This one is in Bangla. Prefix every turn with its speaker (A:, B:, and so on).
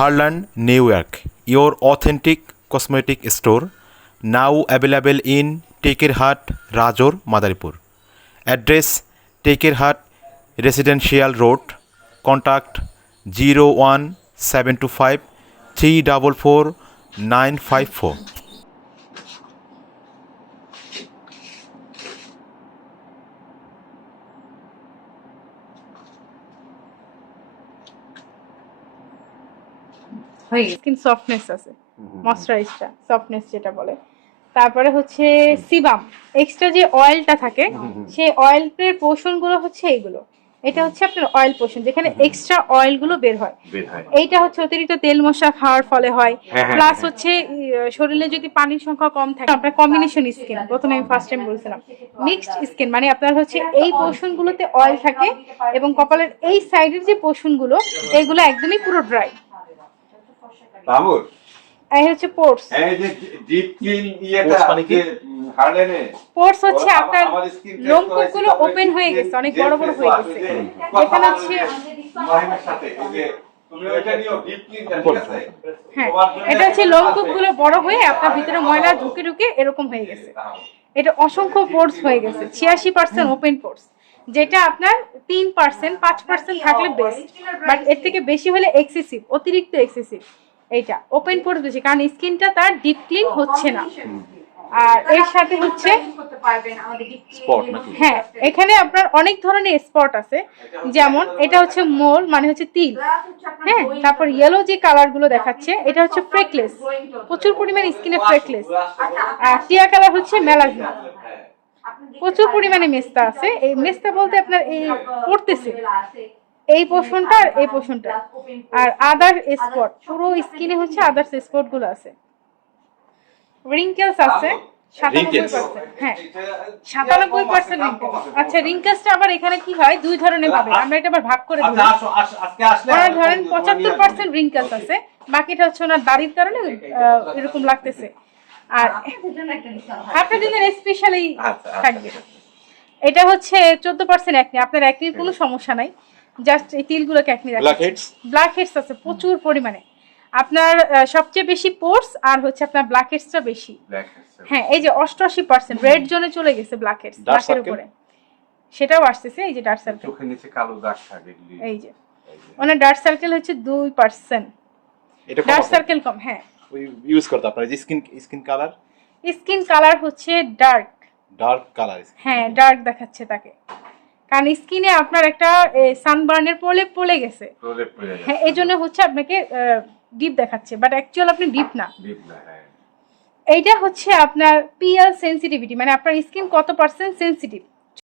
A: Harlan, New York, your authentic cosmetic store, now available in Tekerhat, Rajor, Madaripur. Address Tekerhat Residential Road. Contact 01725 344954.
B: Skin softness আছে ময়শ্চারাইজটা সফটনেস যেটা বলে তারপরে হচ্ছে সিবাম এক্সট্রা যে অয়েলটা থাকে সেই অয়েলের পোষণগুলো হচ্ছে এইগুলো এটা হচ্ছে আপনার অয়েল পোষণ যেখানে এক্সট্রা অয়েল গুলো বের হয় এইটা হচ্ছে অতিরিক্ত তেল মশলা খাওয়ার ফলে হয়
C: প্লাস হ্যাঁ,
B: হ্যাঁ,
C: হ্যাঁ।
B: হচ্ছে শরীরে যদি পানির সংখ্যা কম থাকে আপনার কম্বিনেশন স্কিন প্রথমে আমি ফার্স্ট টাইম বলছিলাম মিক্সড স্কিন মানে আপনার হচ্ছে এই পোষণ গুলোতে অয়েল থাকে এবং কপালের এই সাইডের যে পোষণ গুলো এগুলো একদমই পুরো ড্রাই
D: মামুর
B: এই হচ্ছে পোর্স
D: এই যে ডিপ ক্লিন ইয়েটা
C: মানে কি
D: হার্ডেনে
B: পোর্স হচ্ছে আপনার
D: লোমকূপগুলো
B: ওপেন হয়ে গেছে অনেক বড় বড় হয়ে গেছে
D: এখানে
B: হচ্ছে
D: মাহিমার সাথে যে
B: হ্যাঁ, এটা হচ্ছে লোমকূপগুলো বড় হয়ে আপনার ভিতরে ময়লা ঢুকে ঢুকে এরকম হয়ে গেছে এটা অসংখ্য পোর্স হয়ে গেছে ছিয়াশি পার্সেন্ট ওপেন পোর্টস যেটা আপনার তিন পার্সেন্ট পাঁচ পার্সেন্ট থাকলে বেস্ট বাট এর থেকে বেশি হলে এক্সেসিভ অতিরিক্ত এক্সেসিভ এটা ওপেন করে বেশি কারণ স্কিনটা তার ডিপ ক্লিন oh, হচ্ছে না আর এর সাথে হচ্ছে হ্যাঁ এখানে আপনার অনেক ধরনের স্পট আছে যেমন এটা হচ্ছে মোল মানে হচ্ছে তিল হ্যাঁ তারপর ইয়েলো যে কালারগুলো দেখাচ্ছে এটা হচ্ছে ফ্রেকলেস প্রচুর পরিমাণে স্কিনে oh, ফ্রেকলেস আচ্ছা, আর টিয়া কালার হচ্ছে আচ্ছা, মেলাজমা হ্যাঁ। প্রচুর পরিমাণে মেস্তা আছে এই মেস্তা বলতে আপনার এই পড়তেছে এই পোর্শনটা আর এই পোর্শনটা আর আদার স্পট পুরো স্কিনে হচ্ছে আদার্স স্পট গুলো আছে রিঙ্কেলস আছে হ্যাঁ সাতানব্বই পার্সেন্ট আচ্ছা আবার এখানে কি হয় দুই ধরনের ভাবে আমরা এটা ভাগ করে
D: আচ্ছা,
B: ধরেন পঁচাত্তর পার্সেন্ট আছে বাকিটা হচ্ছে ওনার দাড়ির কারণে এরকম লাগতেছে আর আপনার স্পেশালি
C: আচ্ছা, আচ্ছা,
B: থাকবে এটা হচ্ছে চোদ্দ পার্সেন্ট আপনার কোনো সমস্যা নাই জাস্ট এই তিলগুলোকে একনি
C: রাখেন
B: ব্ল্যাক হেডস আছে প্রচুর পরিমাণে আপনার সবচেয়ে বেশি পোর্স আর হচ্ছে আপনার ব্ল্যাক হেডসটা বেশি হ্যাঁ এই যে অষ্টআশি পার্সেন্ট রেড জোনে চলে গেছে ব্ল্যাক হেডস ব্ল্যাকের উপরে সেটাও আসতেছে এই যে ডার্ক সার্কেল
D: চোখের নিচে কালো দাগ থাকে
B: এই যে ওনার ডার্ক সার্কেল হচ্ছে 2%
C: এটা
B: ডার্ক সার্কেল কম হ্যাঁ
C: ইউজ করতে আপনার যে skin skin colour
B: skin colour হচ্ছে ডার্ক
C: ডার্ক কালার
B: হ্যাঁ ডার্ক দেখাচ্ছে তাকে কারণ স্কিনে আপনার একটা সানবার্নের প্রলেপ পলে গেছে হ্যাঁ এই জন্য হচ্ছে আপনাকে ডিপ দেখাচ্ছে বাট অ্যাকচুয়াল আপনি ডিপ
D: না হ্যাঁ।
B: এইটা হচ্ছে আপনার পিএল সেন্সিটিভিটি মানে আপনার স্কিন কত পার্সেন্ট সেন্সিটিভ